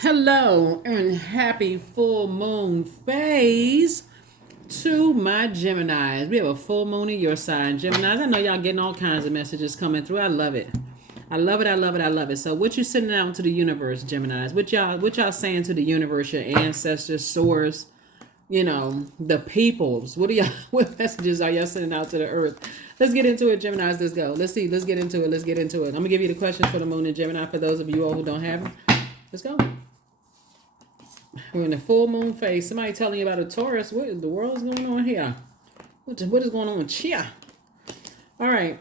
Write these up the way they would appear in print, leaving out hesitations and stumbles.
Hello and happy full moon phase to my Geminis. We have a full moon in your sign, Geminis. I know y'all getting all kinds of messages coming through. I love it. I love it. I love it. I love it. So what you sending out to the universe, Geminis? What y'all saying to the universe, your ancestors, source, the peoples? What are y'all what messages are y'all sending out to the earth? Let's get into it, Geminis. Let's go. Let's see. Let's get into it. Let's get into it. I'm gonna give you the questions for the moon and Gemini for those of you all who don't have them. Let's go. We're in the full moon phase. Somebody telling you about a Taurus. What in the world is going on here? What is going on with Chia? All right.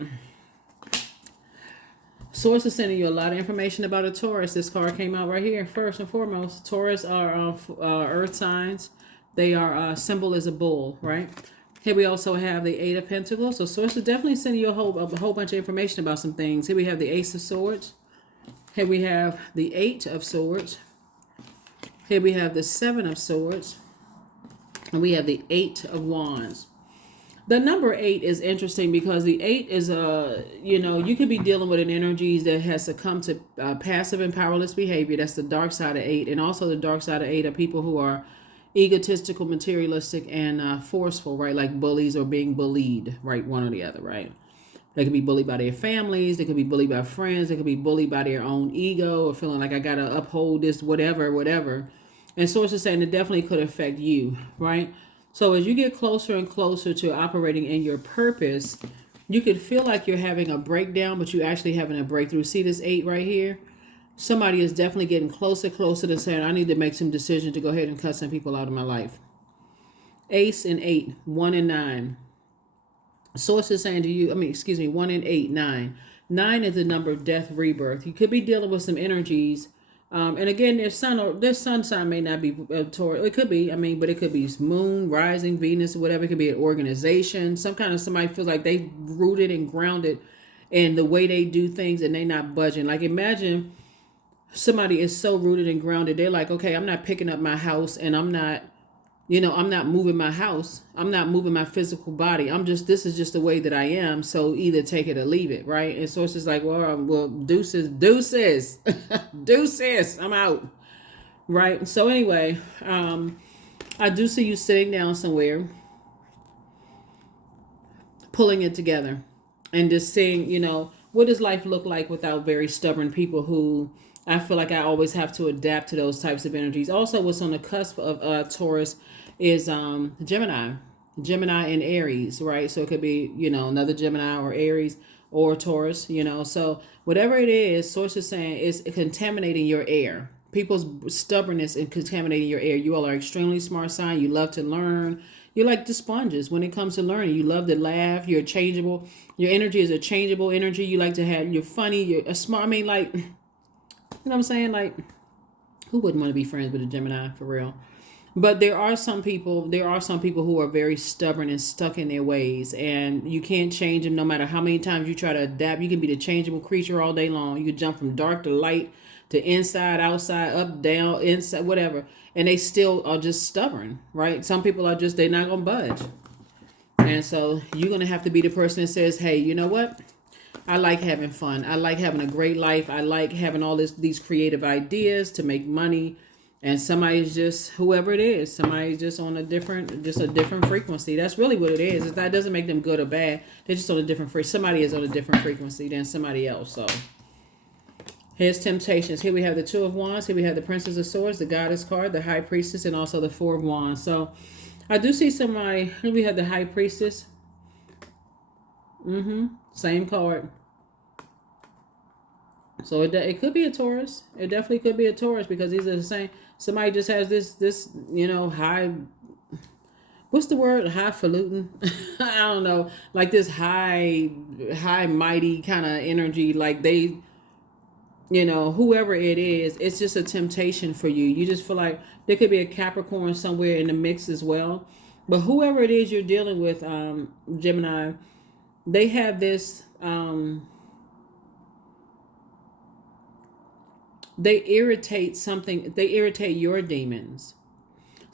Source is sending you a lot of information about a Taurus. This card came out right here. First and foremost, Taurus are earth signs. They are symbol is a bull, right? Here we also have the Eight of Pentacles. So Source is definitely sending you a whole bunch of information about some things. Here we have the Ace of Swords. Here we have the Eight of Swords. Here we have the Seven of Swords, and we have the Eight of Wands. The number 8 is interesting because the 8 is you could be dealing with an energy that has succumbed to passive and powerless behavior. That's the dark side of 8. And also the dark side of 8 are people who are egotistical, materialistic, and forceful, right? Like bullies or being bullied, right? One or the other, right? They could be bullied by their families. They could be bullied by friends. They could be bullied by their own ego or feeling like I got to uphold this, whatever. And sources saying it definitely could affect you, right? So as you get closer and closer to operating in your purpose, you could feel like you're having a breakdown, but you're actually having a breakthrough. See this 8 right here? Somebody is definitely getting closer to saying, I need to make some decisions to go ahead and cut some people out of my life. Ace and 8, 1 and 9. Sources saying to you, 1 and 8, 9. 9 is the number of death, rebirth. You could be dealing with some energies. And again, their sun sign may not be Taurus. It could be, but it could be moon, rising, Venus, whatever. It could be an organization. Somebody feels like they rooted and grounded in the way they do things and they not budging. Like imagine somebody is so rooted and grounded. They're like, okay, I'm not picking up my house and I'm not moving my house. I'm not moving my physical body. This is just the way that I am. So either take it or leave it, right? And so it's just like, well, deuces, deuces, I'm out, right? So anyway, I do see you sitting down somewhere, pulling it together and just seeing, what does life look like without very stubborn people who I feel like I always have to adapt to those types of energies. Also, what's on the cusp of Taurus is Gemini and Aries, right? So it could be, another Gemini or Aries or Taurus, So whatever it is, Source is saying is contaminating your air. People's stubbornness and contaminating your air. You all are extremely smart sign. You love to learn. You're like the sponges when it comes to learning. You love to laugh. You're changeable. Your energy is a changeable energy. You like to have, you're funny. You're a smart, like, you know what I'm saying? Like, who wouldn't want to be friends with a Gemini for real? But there are some people who are very stubborn and stuck in their ways, and you can't change them no matter how many times you try to adapt. You can be the changeable creature all day long. You can jump from dark to light to inside, outside, up, down, inside, whatever. And they still are just stubborn, right? Some people are just, they're not going to budge. And so you're going to have to be the person that says, hey, you know what? I like having fun. I like having a great life. I like having all these creative ideas to make money. And somebody's just, whoever it is, somebody's just on a different frequency. That's really what it is. That doesn't make them good or bad. They're just on a different frequency. Somebody is on a different frequency than somebody else. So here's temptations. Here we have the Two of Wands. Here we have the Princess of Swords, the Goddess card, the High Priestess, and also the Four of Wands. So I do see somebody. Here we have the High Priestess. Same card. So it could be a Taurus. It definitely could be a Taurus because these are the same. Somebody just has this high. What's the word? Highfalutin. I don't know. Like this high mighty kind of energy. Like they, whoever it is, it's just a temptation for you. You just feel like there could be a Capricorn somewhere in the mix as well. But whoever it is you're dealing with, Gemini, they have this. They irritate your demons.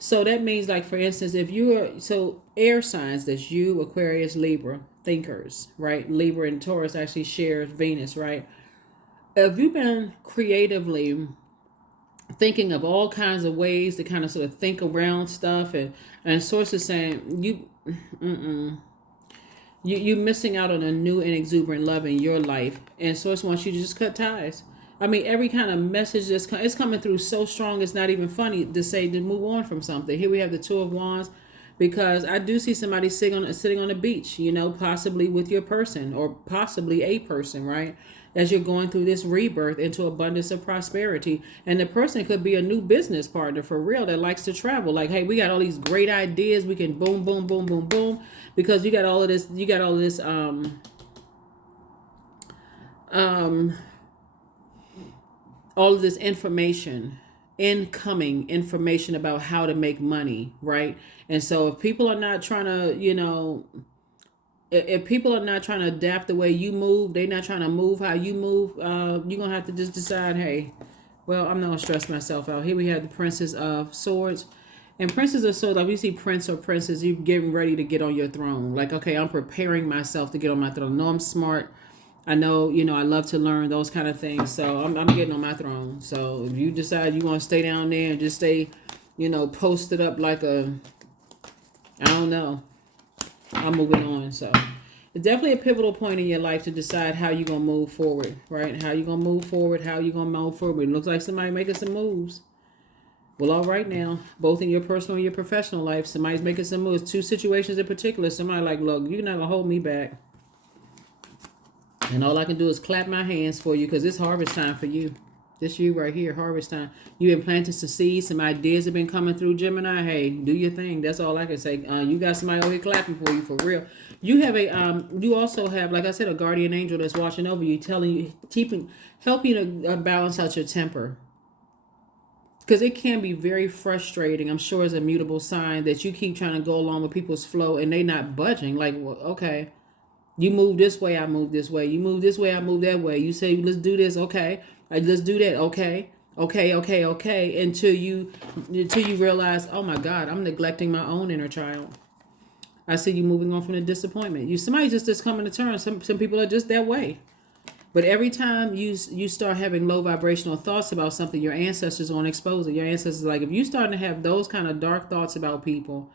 So that means, like, for instance, if you are, so air signs, that's you, Aquarius, Libra, thinkers, right? Libra and Taurus actually share Venus, right? If you've been creatively thinking of all kinds of ways to kind of sort of think around stuff, and source is saying you missing out on a new and exuberant love in your life, and source wants you to just cut ties. I mean, every kind of message it's coming through so strong, it's not even funny to say to move on from something. Here we have the Two of Wands, because I do see somebody sitting on the beach, possibly with your person, or possibly a person, right? As you're going through this rebirth into abundance of prosperity. And the person could be a new business partner for real that likes to travel. Like, hey, we got all these great ideas. We can boom, boom, boom, boom, boom. Because you got all of this, all of this information, incoming information about how to make money, right? And so if people are not trying to, if people are not trying to adapt the way you move, they're not trying to move how you move, you're going to have to just decide, hey, well, I'm not going to stress myself out. Here we have the Princess of Swords. And Princess of Swords, like we see Prince or Princess, you're getting ready to get on your throne. Like, okay, I'm preparing myself to get on my throne. I know I'm smart. I know, I love to learn, those kind of things. So I'm getting on my throne. So if you decide you want to stay down there and just stay, posted up like I don't know, I'm moving on. So it's definitely a pivotal point in your life to decide how you're going to move forward, right? How you're going to move forward, how you're going to move forward. It looks like somebody making some moves. Well, all right now, both in your personal and your professional life, somebody's making some moves. Two situations in particular, somebody like, look, you're not going to hold me back. And all I can do is clap my hands for you, because it's harvest time for you. This you right here, harvest time. You've been planting some seeds. Some ideas have been coming through, Gemini. Hey, do your thing. That's all I can say. You got somebody over here clapping for you for real. You have you also have, like I said, a guardian angel that's watching over you, telling you, helping you to balance out your temper. Because it can be very frustrating. I'm sure it's a mutable sign that you keep trying to go along with people's flow and they not budging. Like, well, okay, you move this way, I move this way. You move this way, I move that way. You say, let's do this, okay. Let's do that, okay. Okay. Until you realize, oh my God, I'm neglecting my own inner child. I see you moving on from the disappointment. Somebody just coming to terms. Some people are just that way. But every time you start having low vibrational thoughts about something, your ancestors are going to expose it. Your ancestors, like, if you starting to have those kind of dark thoughts about people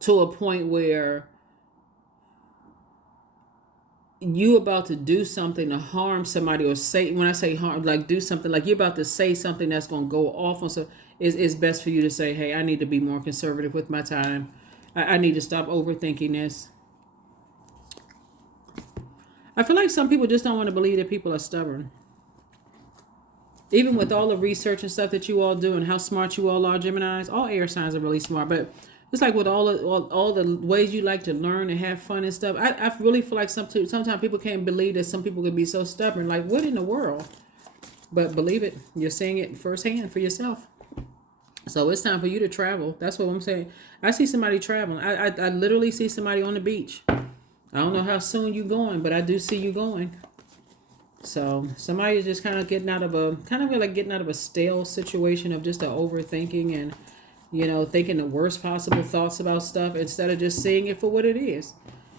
to a point where you about to do something to harm somebody, or say, when I say harm, like do something, like you're about to say something that's going to go off on, so it's best for you to say, hey, I need to be more conservative with my time. I need to stop overthinking this. I feel like some people just don't want to believe that people are stubborn. Even with all the research and stuff that you all do and how smart you all are, Geminis, all air signs are really smart, but it's like with all the ways you like to learn and have fun and stuff, I really feel like sometimes people can't believe that some people can be so stubborn. Like, what in the world? But believe it, you're seeing it firsthand for yourself. So it's time for you to travel. That's what I'm saying. I see somebody traveling. I literally see somebody on the beach. I don't know how soon you're going, but I do see you going. So somebody is just kind of getting out of a stale situation of just the overthinking and, thinking the worst possible thoughts about stuff instead of just seeing it for what it is.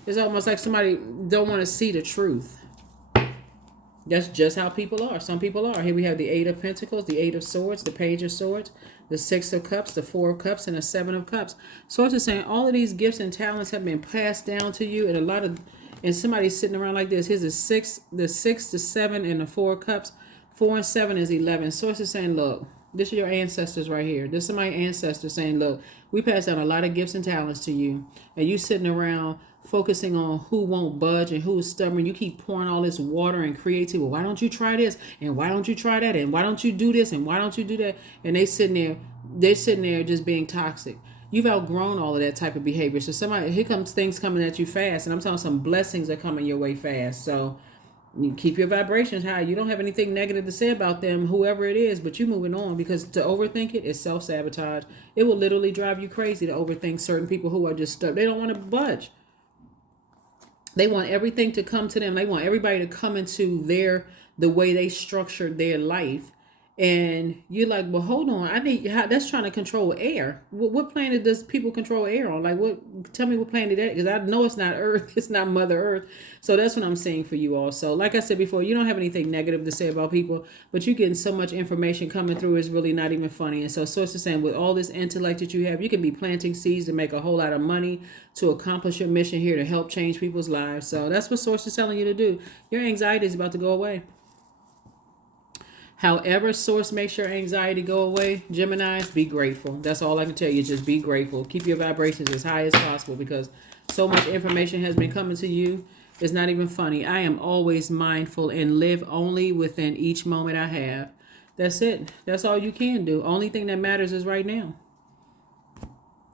It's almost like somebody don't want to see the truth. That's just how people are. Some people are. Here we have the Eight of Pentacles, the Eight of Swords, the Page of Swords, the Six of Cups, the Four of Cups, and the Seven of Cups. Swords is saying all of these gifts and talents have been passed down to you, and somebody's sitting around like this. Here's the six, the seven, and the Four of Cups. 4 and 7 is 11. Swords is saying, look, this is your ancestors right here. This is my ancestors saying, look, we passed down a lot of gifts and talents to you, and you sitting around focusing on who won't budge and who is stubborn. You keep pouring all this water and creativity. Well, why don't you try this? And why don't you try that? And why don't you do this? And why don't you do that? And they're sitting there just being toxic. You've outgrown all of that type of behavior. So here comes things coming at you fast. And I'm telling some blessings are coming your way fast. So you keep your vibrations high. You don't have anything negative to say about them, whoever it is, but you're moving on, because to overthink it is self-sabotage. It will literally drive you crazy to overthink certain people who are just stuck. They don't want to budge. They want everything to come to them. They want everybody to come into the way they structured their life And you're like, well, hold on, that's trying to control air. What planet does people control air on? Like, what? Tell me what planet that? Because I know it's not Earth. It's not Mother Earth. So that's what I'm saying for you also. Like I said before, you don't have anything negative to say about people, but you're getting so much information coming through, it's really not even funny. And so Source is saying, with all this intellect that you have, you can be planting seeds to make a whole lot of money to accomplish your mission here to help change people's lives. So that's what Source is telling you to do. Your anxiety is about to go away. However, Source makes your anxiety go away, Geminis, be grateful. That's all I can tell you. Just be grateful. Keep your vibrations as high as possible, because so much information has been coming to you. It's not even funny. I am always mindful and live only within each moment I have. That's it. That's all you can do. Only thing that matters is right now.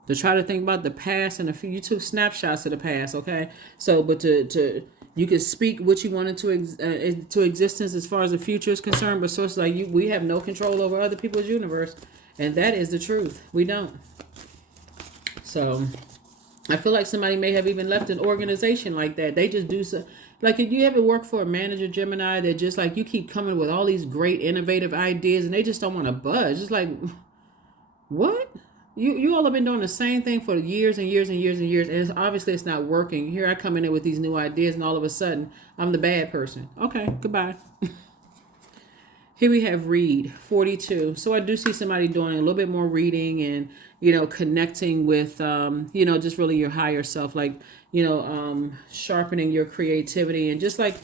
To try to think about the past and the future, you took snapshots of the past, okay? So, but to you can speak what you want into existence as far as the future is concerned, but Source, like you, we have no control over other people's universe, and that is the truth. We don't. So, I feel like somebody may have even left an organization like that. They just do so. Like, if you ever work for a manager, Gemini, that just like you keep coming with all these great innovative ideas, and they just don't want to budge. It's like, what? You all have been doing the same thing for years and years and years and years, and obviously it's not working. Here I come in with these new ideas, and all of a sudden I'm the bad person. Okay, goodbye. Here we have read 42. So I do see somebody doing a little bit more reading and, connecting with, just really your higher self, like, sharpening your creativity, and just like,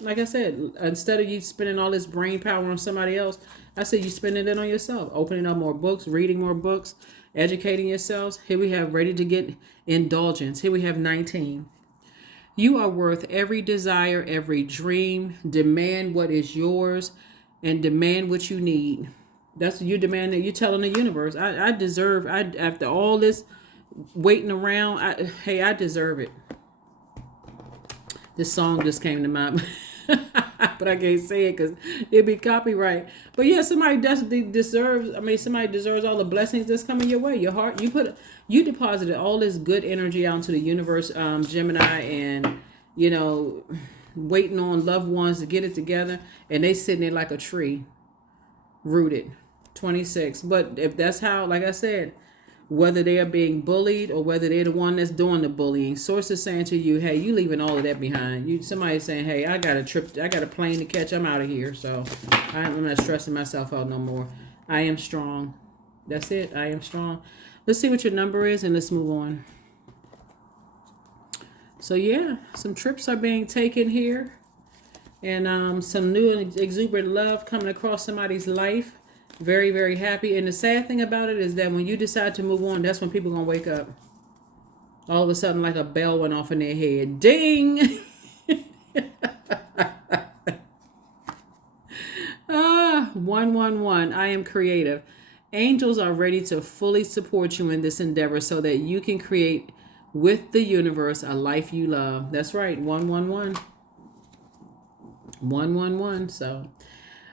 like I said, instead of you spending all this brain power on somebody else, I said you spending it on yourself, opening up more books, reading more books, educating yourselves. Here we have ready to get indulgence. Here we have 19. You are worth every desire, every dream. Demand what is yours and demand what you need. That's you demanding. You're telling the universe, I deserve, after all this waiting around, I deserve it. This song just came to mind. But I can't say it because it'd be copyright. But yeah, somebody deserves all the blessings that's coming your way. Your heart, you deposited all this good energy out into the universe, Gemini, and waiting on loved ones to get it together, and they sitting there like a tree, rooted. 26. But if that's how, like I said, whether they are being bullied or whether they're the one that's doing the bullying, Source is saying to you, hey, you leaving all of that behind. Somebody's saying, hey, I got a plane to catch, I'm out of here. So I'm not stressing myself out no more. I am strong. That's it. I am strong. Let's see what your number is, and let's move on. So yeah, some trips are being taken here, and some new and exuberant love coming across somebody's life. Very, very happy. And the sad thing about it is that when you decide to move on, that's when people are going to wake up. All of a sudden, like a bell went off in their head. Ding! 111. I am creative. Angels are ready to fully support you in this endeavor so that you can create with the universe a life you love. That's right. 111. 111. So...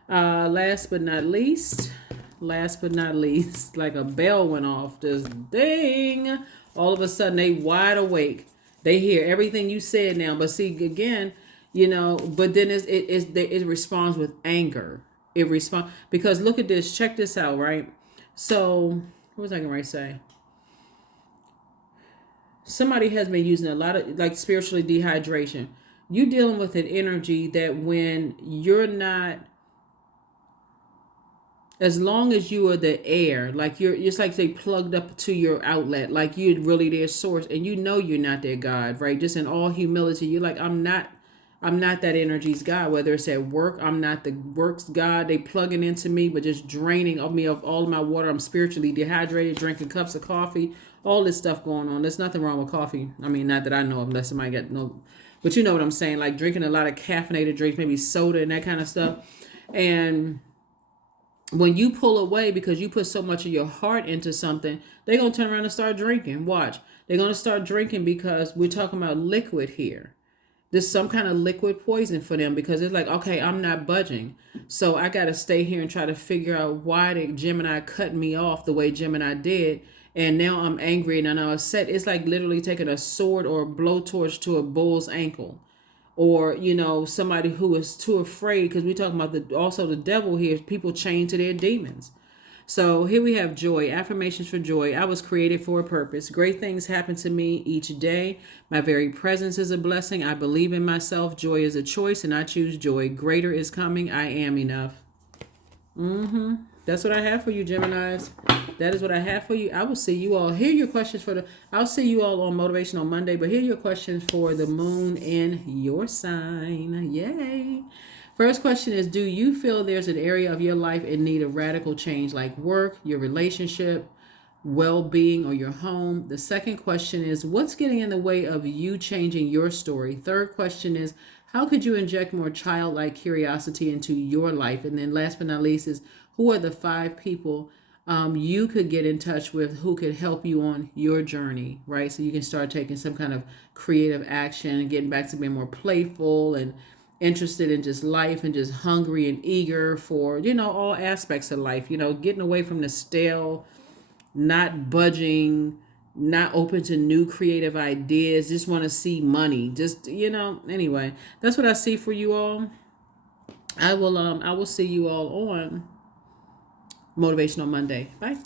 last but not least, like a bell went off, just ding. All of a sudden, they wide awake. They hear everything you said now. But see, again, but then it responds with anger. It responds, because look at this. Check this out, right? So, what was I going to say? Somebody has been using a lot of, like, spiritually dehydration. You dealing with an energy that when you're not, as long as you are the air, like it's like they plugged up to your outlet, like you're really their source, and you're not their God, right? Just in all humility, you're like, I'm not that energy's God. Whether it's at work, I'm not the work's God. They plugging into me, but just draining of me of all of my water. I'm spiritually dehydrated, drinking cups of coffee, all this stuff going on. There's nothing wrong with coffee. I mean, not that I know of, unless somebody got no, but you know what I'm saying, like drinking a lot of caffeinated drinks, maybe soda and that kind of stuff. And when you pull away because you put so much of your heart into something, they're going to turn around and start drinking. Watch. They're going to start drinking because we're talking about liquid here. There's some kind of liquid poison for them, because it's like, okay, I'm not budging. So I got to stay here and try to figure out why did Gemini cut me off the way Gemini did. And now I'm angry and I'm upset. It's like literally taking a sword or a blowtorch to a bull's ankle. or somebody who is too afraid, because we talking about the devil here, people chained to their demons. So here we have joy, affirmations for joy. I was created for a purpose. Great things happen to me each day. My very presence is a blessing. I believe in myself. Joy is a choice, and I choose joy. Greater is coming. I am enough. That's what I have for you, Geminis. That is what I have for you. I will see you all. Here are your questions I'll see you all on Motivational Monday, but here are your questions for the moon in your sign. Yay. First question is, do you feel there's an area of your life in need of radical change, like work, your relationship, well-being, or your home? The second question is, what's getting in the way of you changing your story? Third question is, how could you inject more childlike curiosity into your life? And then last but not least is, who are the 5 people you could get in touch with who could help you on your journey, right? So you can start taking some kind of creative action and getting back to being more playful and interested in just life and just hungry and eager for, all aspects of life, getting away from the stale, not budging, not open to new creative ideas, just want to see money. Just, anyway, that's what I see for you all. I will see you all on Motivational Monday. Bye.